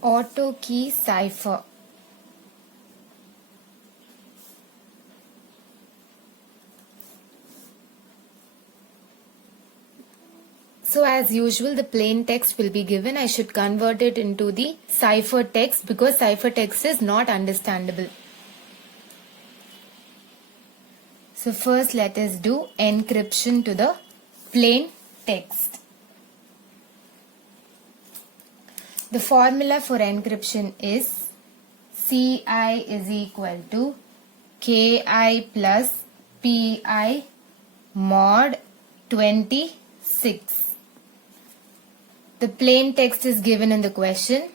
Auto key cipher. So as usual, the plain text will be given. I should convert it into the cipher text because cipher text is not understandable. So first let us do encryption to the plain text. The formula for encryption is CI is equal to KI plus PI mod 26. The plain text is given in the question,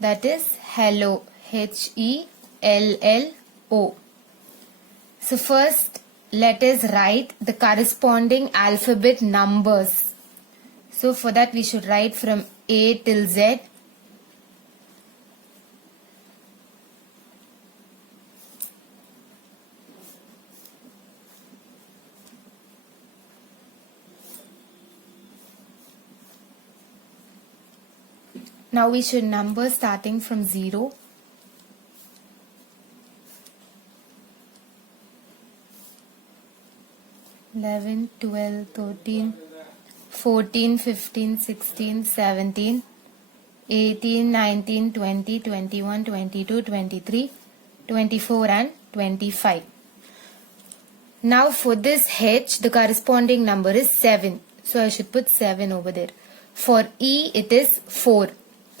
that is hello, HELLO. So first let us write the corresponding alphabet numbers. So for that we should write from A till Z. Now we should number starting from 0. Eleven, 12, 13, 14, 15, 16, 17, 18, 19, 20, 21, 22, 23, 24 and 25. Now for this H, the corresponding number is 7. So I should put 7 over there. For E, it is 4.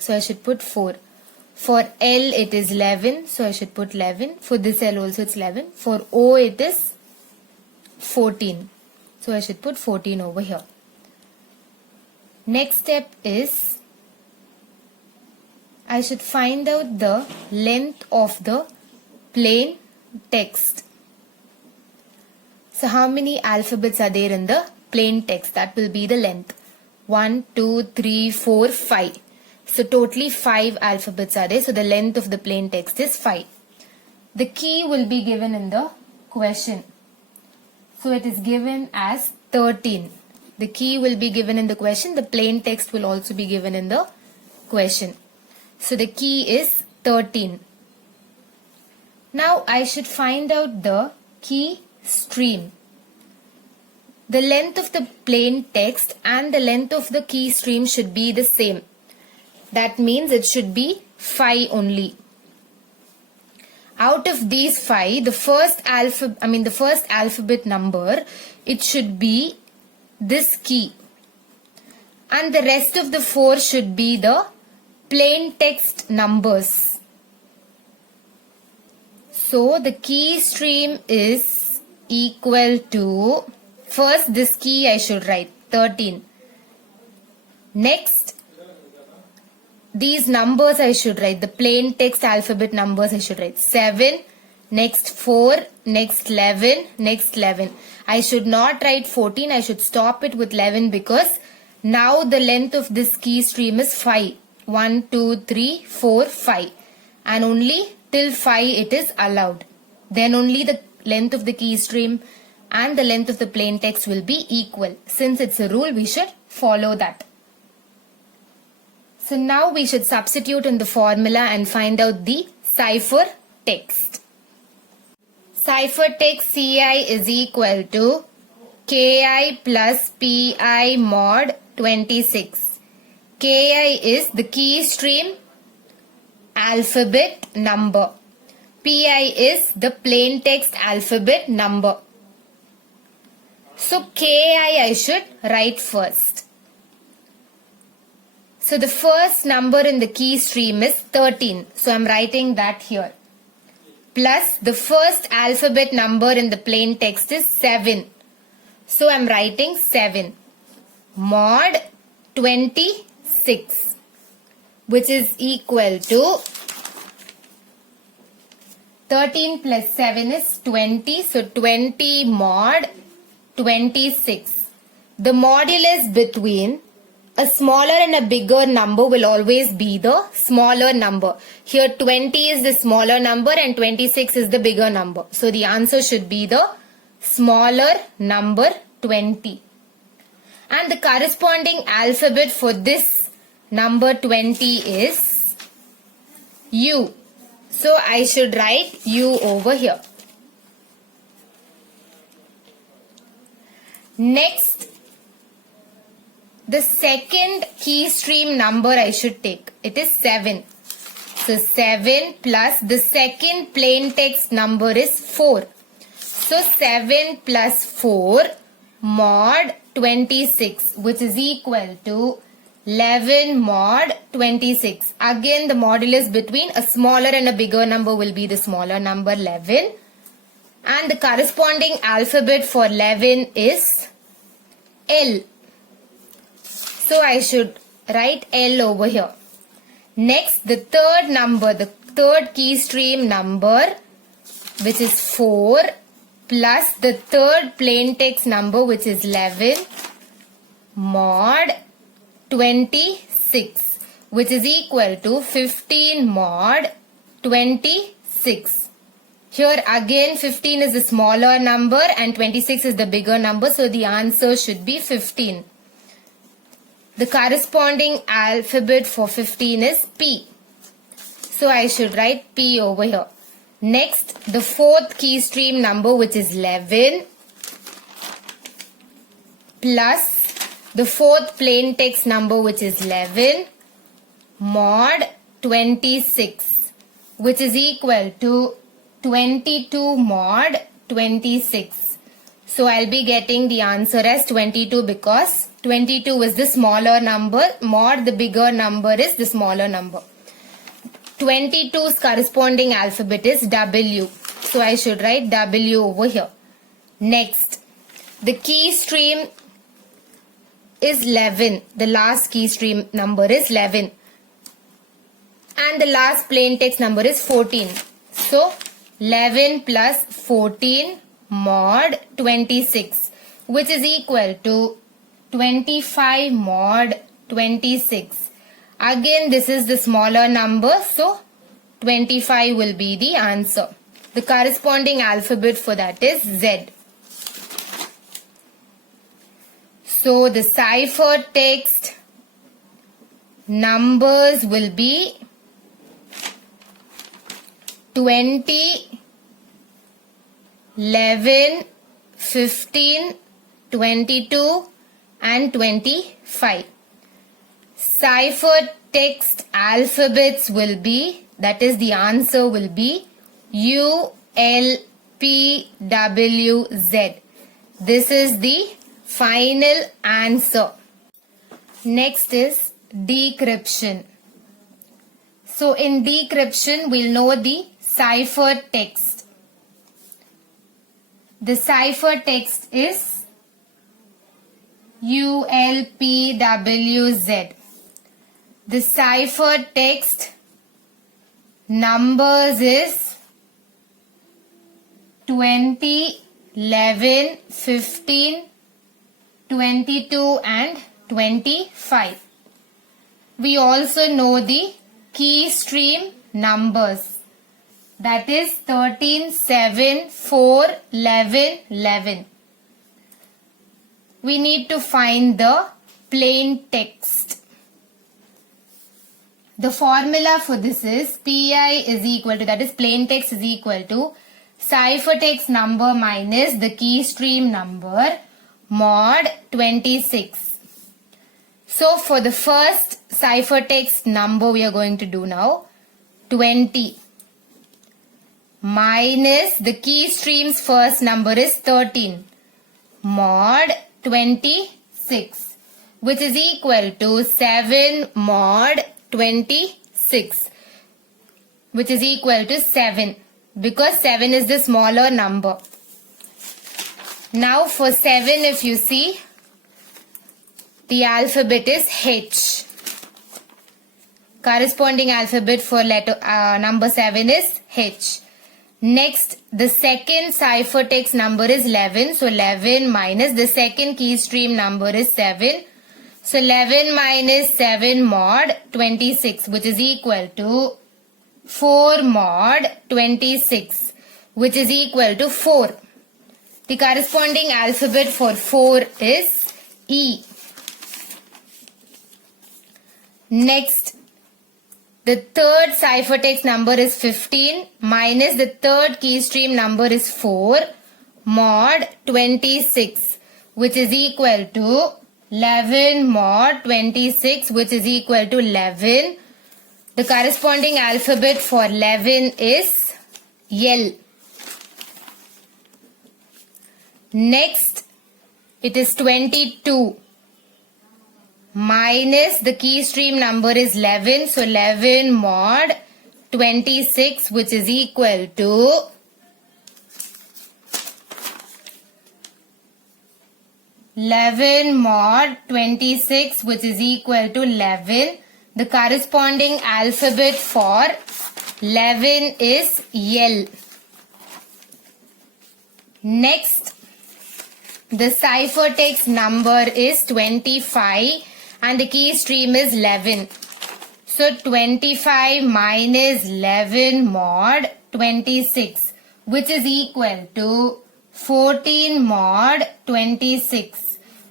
So I should put 4. For L, it is 11. So I should put 11. For this L also it's 11. For O, it is 14. So I should put 14 over here. Next step is I should find out the length of the plain text. So how many alphabets are there in the plain text? That will be the length. 1, 2, 3, 4, 5. So totally 5 alphabets are there. So the length of the plain text is 5. The key will be given in the question. So it is given as 13. The key will be given in the question. The plain text will also be given in the question. So the key is 13. Now I should find out the key stream. The length of the plain text and the length of the key stream should be the same. That means it should be 5 only. Out of these 5, the first alphabet number, it should be this key. And the rest of the 4 should be the plain text numbers. So the key stream is equal to, first this key I should write 13. Next, these numbers I should write, the plain text alphabet numbers I should write 7, next 4, next 11, next 11. I should not write 14, I should stop it with 11 because now the length of this key stream is 5. 1, 2, 3, 4, 5. And only till 5 it is allowed. Then only the length of the key stream and the length of the plain text will be equal. Since it's a rule, we should follow that. So now we should substitute in the formula and find out the cipher text. Cipher text CI is equal to KI plus PI mod 26. KI is the key stream alphabet number. PI is the plain text alphabet number. So KI I should write first. So the first number in the key stream is 13. So I am writing that here. Plus the first alphabet number in the plain text is 7. So I am writing 7. Mod 26, which is equal to 13 plus 7 is 20. So 20 mod 26. The modulus between a smaller and a bigger number will always be the smaller number. Here 20 is the smaller number and 26 is the bigger number. So the answer should be the smaller number 20. And the corresponding alphabet for this number 20 is U. So I should write U over here. Next, the second key stream number I should take. It is 7. So 7 plus the second plain text number is 4. So 7 plus 4 mod 26, which is equal to 11 mod 26. Again, the modulus between a smaller and a bigger number will be the smaller number 11. And the corresponding alphabet for 11 is L. So I should write L over here. Next, the third number, the third key stream number, which is 4, plus the third plain text number, which is 11, mod 26, which is equal to 15 mod 26. Here again 15 is the smaller number and 26 is the bigger number, so the answer should be 15. The corresponding alphabet for 15 is P. So I should write P over here. Next, the fourth key stream number, which is 11, plus the fourth plain text number, which is 11, mod 26, which is equal to 22 mod 26. So I'll be getting the answer as 22 because 22 is the smaller number, mod the bigger number is the smaller number. 22's corresponding alphabet is W. So I should write W over here. Next, the key stream is 11. The last key stream number is 11. And the last plain text number is 14. So 11 plus 14 mod 26, which is equal to 25 mod 26. Again, this is the smaller number, so 25 will be the answer. The corresponding alphabet for that is Z. So the cipher text numbers will be 20, 11, 15, 22 and 25. Cipher text alphabets will be, that is the answer will be U, L, P, W, Z. This is the final answer. Next is decryption. So in decryption, we'll know the cipher text. The cipher text is ULPWZ. The cipher text numbers is 20, 11, 15, 22 and 25. We also know the key stream numbers. That is 13, 7, 4, 11, 11. We need to find the plain text. The formula for this is PI is equal to, that is plain text is equal to cipher text number minus the key stream number mod 26. So for the first cipher text number we are going to do now, 20 minus the key stream's first number is 13 mod 26, which is equal to 7 mod 26, which is equal to 7 because 7 is the smaller number. Now for 7, if you see, the alphabet is H. Corresponding alphabet for letter number 7 is H. Next, the second cipher text number is 11. So 11 minus the second key stream number is 7. So 11 minus 7 mod 26, which is equal to 4 mod 26, which is equal to 4. The corresponding alphabet for 4 is E. Next, The third ciphertext number is 15 minus the third key stream number is 4 mod 26, which is equal to 11 mod 26, which is equal to 11. The corresponding alphabet for 11 is L. Next, it is 22 minus the key stream number is 11. So 11 mod 26, which is equal to 11 mod 26, which is equal to 11. The corresponding alphabet for 11 is L. Next, the ciphertext number is 25 and the key stream is 11. So 25 minus 11 mod 26, which is equal to 14 mod 26.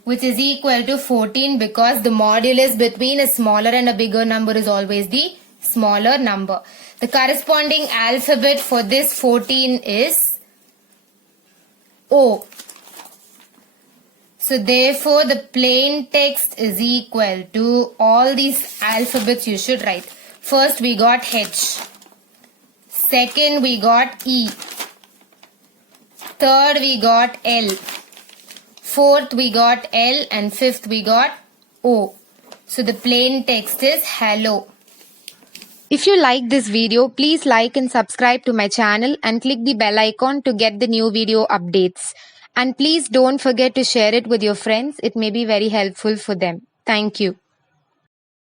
Which is equal to 14 because the modulus between a smaller and a bigger number is always the smaller number. The corresponding alphabet for this 14 is O. So therefore the plain text is equal to all these alphabets you should write. First we got H. Second we got E. Third we got L. Fourth we got L and fifth we got O. So the plain text is hello. If you like this video, please like and subscribe to my channel and click the bell icon to get the new video updates. And please don't forget to share it with your friends. It may be very helpful for them. Thank you.